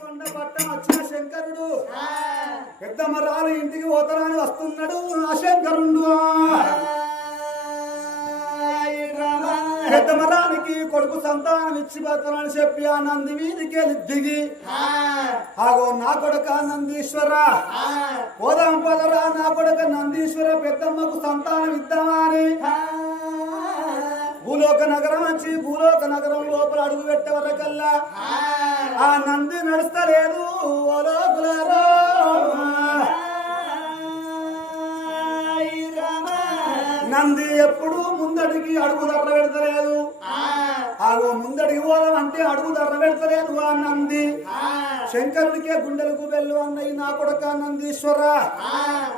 కొండ పట్టం వచ్చిన శంకరుడు. పెద్దమ్మ రాలు ఇంటికి పోతానని వస్తున్నాడు ఆ శంకరుడు. పెద్దమ్మ రానికి కొడుకు సంతానం ఇచ్చి పోతానని చెప్పి ఆ నంది వీధికి వెళ్ళి దిగి ఆగో నా కొడుక నందీశ్వర. పోదాం పదరా నా కొడుక నందీశ్వర పెద్దమ్మకు సంతానం ఇద్దామా అని. భూలోక నగరం వచ్చి భూలోక నగరం లోపల అడుగు పెట్టే వరకల్లా ఆ నంది నడుస్తలేదు ఓ లోకులారా. నంది ఎప్పుడు ముందడికి అడుగు దర్ర పెడతలేదు. ఆగో ముందడికి పోదాం అంటే అడుగు దర్ర పెడతలేదు ఆ నంది. శంకరుడికే గుండెలకు వెళ్ళు అన్నయ్య నా కొడక నందీశ్వర.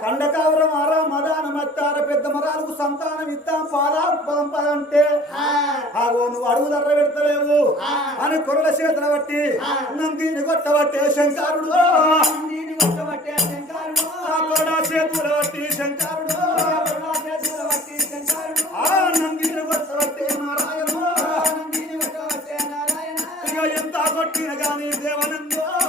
కండకావరం ఆరా మదాన మత్తార పెద్ద మరాలకు సంతానం ఇద్దాం పాదా పదంటే ఆగో నువ్వు అడుగు దర్ర పెడతలేవు. అని కొరల చేతుల బట్టి నందిని కొట్టబట్టే శంకరుడు. ఆ కొడ చేతుల బట్టి శంకరుడు. I want to know.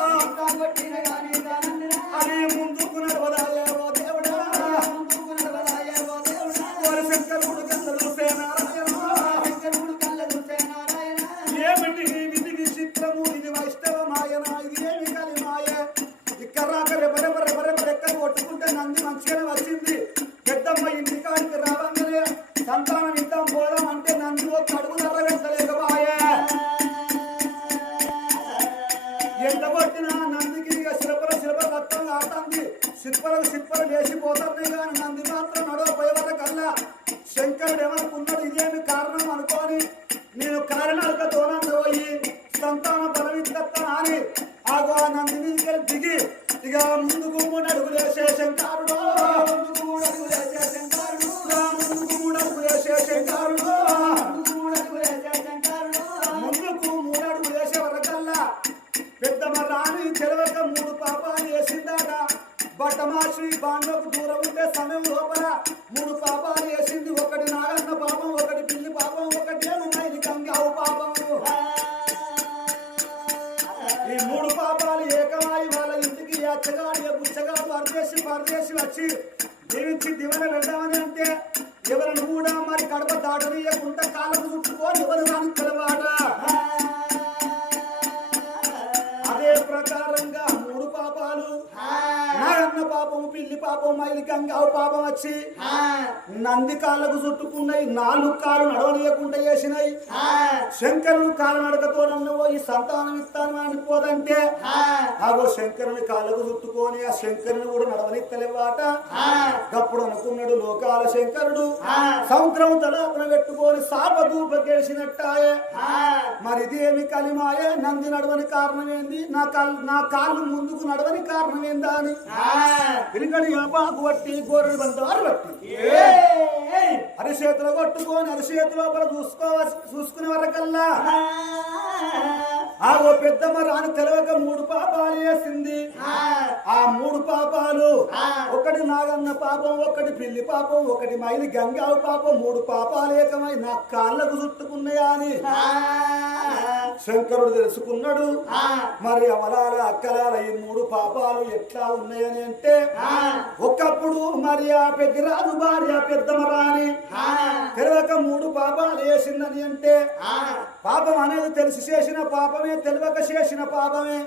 శంకరుడు ఏమనుకున్నాడు ఇదేమి కారణం అనుకోని నేను కారణాలకు దూరంగా పోయి సంతాన బలమిస్తాను అని ఆగో ఆ నంది మీదకి దిగి ఇక ముందుకు మూడు అడుగులు వేసే శంకరుడు. ముందుకు మూడు అడుగులు వేసే శంకారుడు. ముందుకు మూడు అడుగులు వేసే శంకరుడు. ముందుకు మూడు అడుగులు వేసే వరకల్లా పెద్దమ్మ రాణి చెలవక మూడు పాపాలు వేసిందాట. బట్టమాసి బాండో ఇంటికి అచ్చగాడు బుచ్చగాడు పరదేశి పరదేశి వచ్చి జీవించి దివన వెళ్దామని అంటే ఎవరిని కూడా మరి కడప దాటనీయకుండా కాలం చుట్టుకొని ఎవరు రాని తెలవాట నాగన్న పాపం పిల్లి పాపం మైలి గంగావు పాపం వచ్చి నంది కాళ్ళకు చుట్టుకున్నాయి నాలుగు కాళ్ళు నడవనీయకుండా చేసినాయి శంకరుడు కాళ్ళ నడకతో నన్ను ఈ సంతానం ఇస్తాను అనుకోదంటే ఆగో శంకరుని కాళ్ళకు చుట్టుకొని ఆ శంకరుని కూడా నడవనిత్తలేవాట. అప్పుడు అనుకున్నాడు లోకాల శంకరుడు. సముద్రం తలాపన పెట్టుకొని సాప దూప గెలిచినట్టాయే. మరి ఇదేమి కలిమాయే? నంది నడవని కారణం ఏంది నా కాళ్ళు నా కాళ్ళు ముందుకు నడవని కారణం ఏందా అని పిలికడి యాపాకు బట్టి గోరెడు బందారు బట్టి అరిచేతులు కొట్టుకొని అరిచేతి లోపల చూసుకోవ చూసుకునే వరకల్లా. ఆగో పెద్దమ్మ రాని తెలవక మూడు పాపాలు వేసింది. ఆ! మూడు పాపాలు ఒకటి నాగన్న పాపం ఒకటి పిల్లి పాపం ఒకటి మైలి గంగావు పాపం మూడు పాపాలు ఏకమై నా కాళ్ళకు చుట్టుకున్నాయా అని శంకరుడు తెలుసుకున్నాడు. మరి అవలాల అక్కలాల ఈ మూడు పాపాలు ఎట్లా ఉన్నాయని అంటే ఒకప్పుడు మరి ఆ పెద్దరాజు భార్య పెద్దమ్మ రాని తెలియక మూడు పాపాలు వేసిందని అంటే పాపం అనేది తెలిసి చేసిన పాపమే తెలియక చేసిన పాపమే.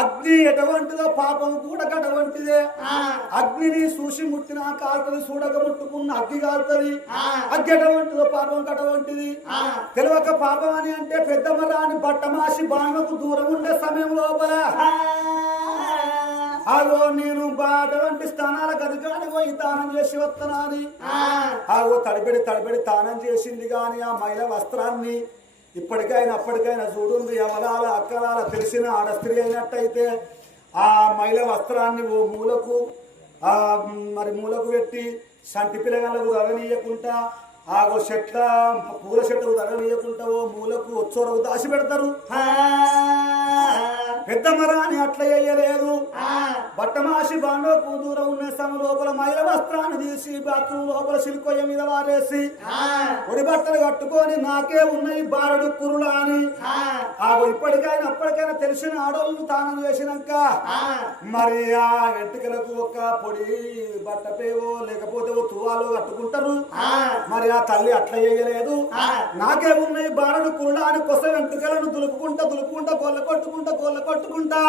అగ్ని ఎటువంటిదో పాపం కూడా అటువంటిదే అగ్నిని చూసి ముట్టినా కాలుతుంది చూడక ముట్టుకున్న అగ్గి కాలుతుంది. అగ్గి ఎటువంటిదో పాపం కటువంటిది తెలియక పాపం అని అంటే పెద్దమ్మ రాని బట్టమాసి బాణకు దూరం ఉండే సమయం లోపల. అగో నేను అటువంటి స్థానాల గదిగాని పోయి తానం చేసి వస్తున్నాని. ఆగో తడిపెడి తడిపెడి తానం చేసింది గాని ఆ మహిళ వస్త్రాన్ని ఇప్పటికైనా అప్పటికైనా చూడుంది. యమలాల అక్కలాల తెలిసిన ఆడ స్త్రీ అయినట్టయితే ఆ మహిళ వస్త్రాన్ని ఓ మూలకు ఆ మరి మూలకు పెట్టి సంటి పిల్లగాళ్ళకు తగనీయకుండా ఆగో చెట్ల పూల చెట్టుకు తగనీయకుండా ఓ మూలకు వచ్చోరకు దాచి పెడతారు. పెద్ద మరాని అట్లా వేయలేదు బట్టమాసి బాండోకు దూరం ఉన్న సమ లోపల మైల వస్త్రాన్ని తీసి బాత్రూమ్ లోపల సిలికొయ్య మీద వారేసి ఒడి బట్టలు కట్టుకొని నాకే ఉన్నాయి బారడు కురులా అని ఆగో ఇప్పటికైనా అప్పటికైనా తెలిసిన ఆడోళ్ళు తానం చేసినాక మరి ఆ వెంట్రుకలకు ఒక పొడి బట్ట లేకపోతే ఓ తువాలో కట్టుకుంటారు. మరి ఆ తల్లి అట్లా చేయలేదు. నాకేమున్నాయి బాణను కురుడా అని కొస వెంట్రుకలను దులుపుకుంటా దులుపుకుంటా గొల్ల కొట్టుకుంటా గొల్ల కొట్టుకుంటా.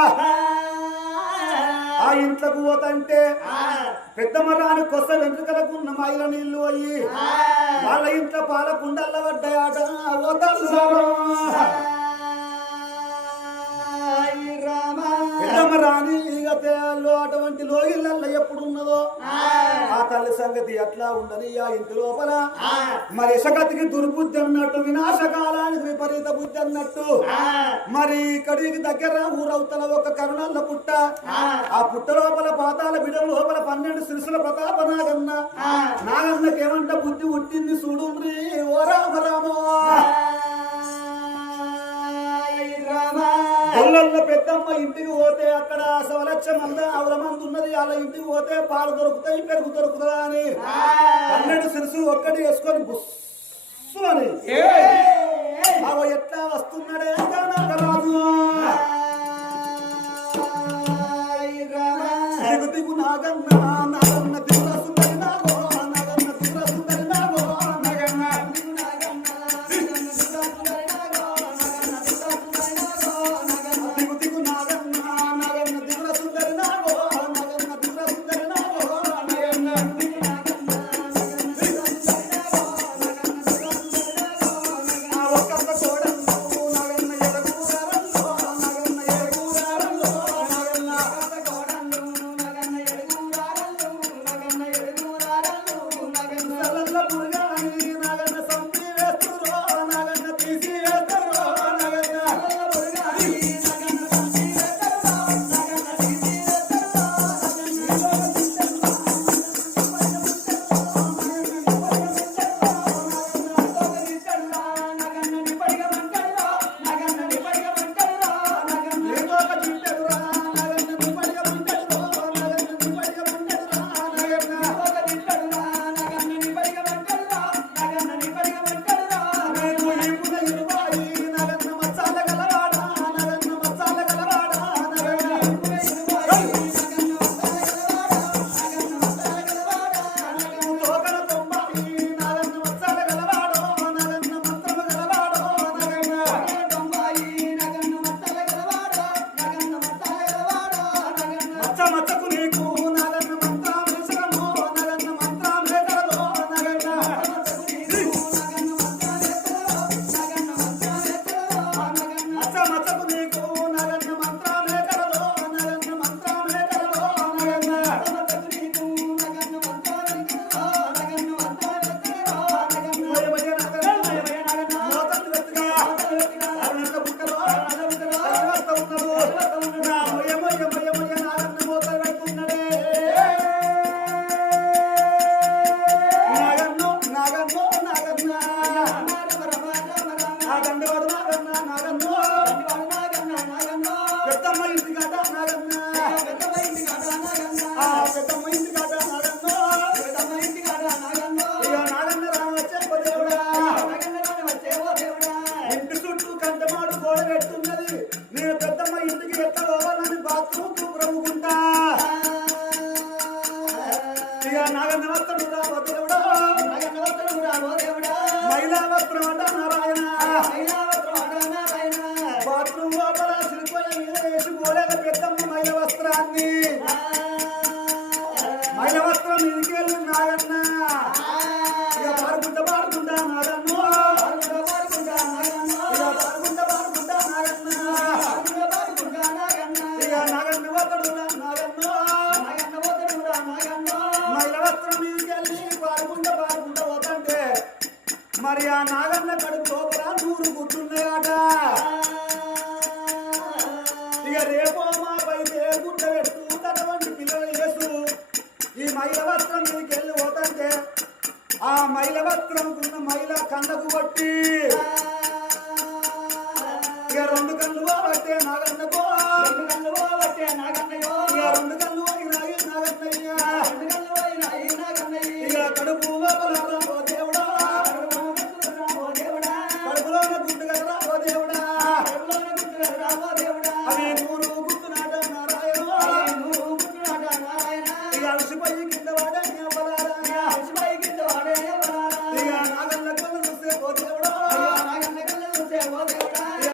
ఆ ఇంట్లోకి పోతంటే పెద్ద మరాని కొస వెంట్రుకలకు ఉన్న మైల నీళ్ళు అయ్యి వాళ్ళ ఇంట్లో పాల కుండల్ల పడ్డాయట. రాణి ఇక తేళ్ళు అటువంటి లోగిళ్ళల్లో ఎప్పుడు ఉన్నదో ఆ తల్లి సంగతి ఎట్లా ఉండని ఆ ఇంటి లోపల. మరి ఇసగతికి దుర్బుద్ధి అన్నట్టు వినాశకాలానికి విపరీత బుద్ధి అన్నట్టు. మరి ఇక్కడికి దగ్గర ఊరవుతల ఒక కరుణాల పుట్ట. ఆ. పుట్ట లోపల పాతాల బిడం లోపల పన్నెండు శిరుసుల ప్రతాప నాగన్న. నాగన్నకేమంట బుద్ధి పుట్టింది చూడుండ్రి ఓ రామ రామో. గొల్లల్లో పెద్దమ్మ ఇంటికి పోతే అక్కడ సవలక్ష మంద ఆవుల మంది ఉన్నది. వాళ్ళ ఇంటికి పోతే పాలు దొరుకుతాయి పెరుగు దొరుకుతుందా అని. పన్నెండు సిరుసు ఒక్కటి వేసుకొని బుస్సు అని. ఎట్లా వస్తున్నాడే? రాజు నాగన్న మరి ఆ నాగన్న కడుపు లోపల నూరు గుర్తున్నాయట ఇక రేపో మా పైతే గుడ్డ పెట్టుకుంటున్నటువంటి పిల్లలు యేసు. ఈ మహిళ వస్త్రం మీదకి వెళ్ళి పోతంటే ఆ మహిళ వస్త్రం ఉన్న మహిళ కళ్ళకు కొట్టి ఇక రెండు కళ్ళు పోబట్టే నాగన్నకో ఇక రెండు కళ్ళు పోయినాయి నాగన్నయ్య. ఇక కడుపు లోపల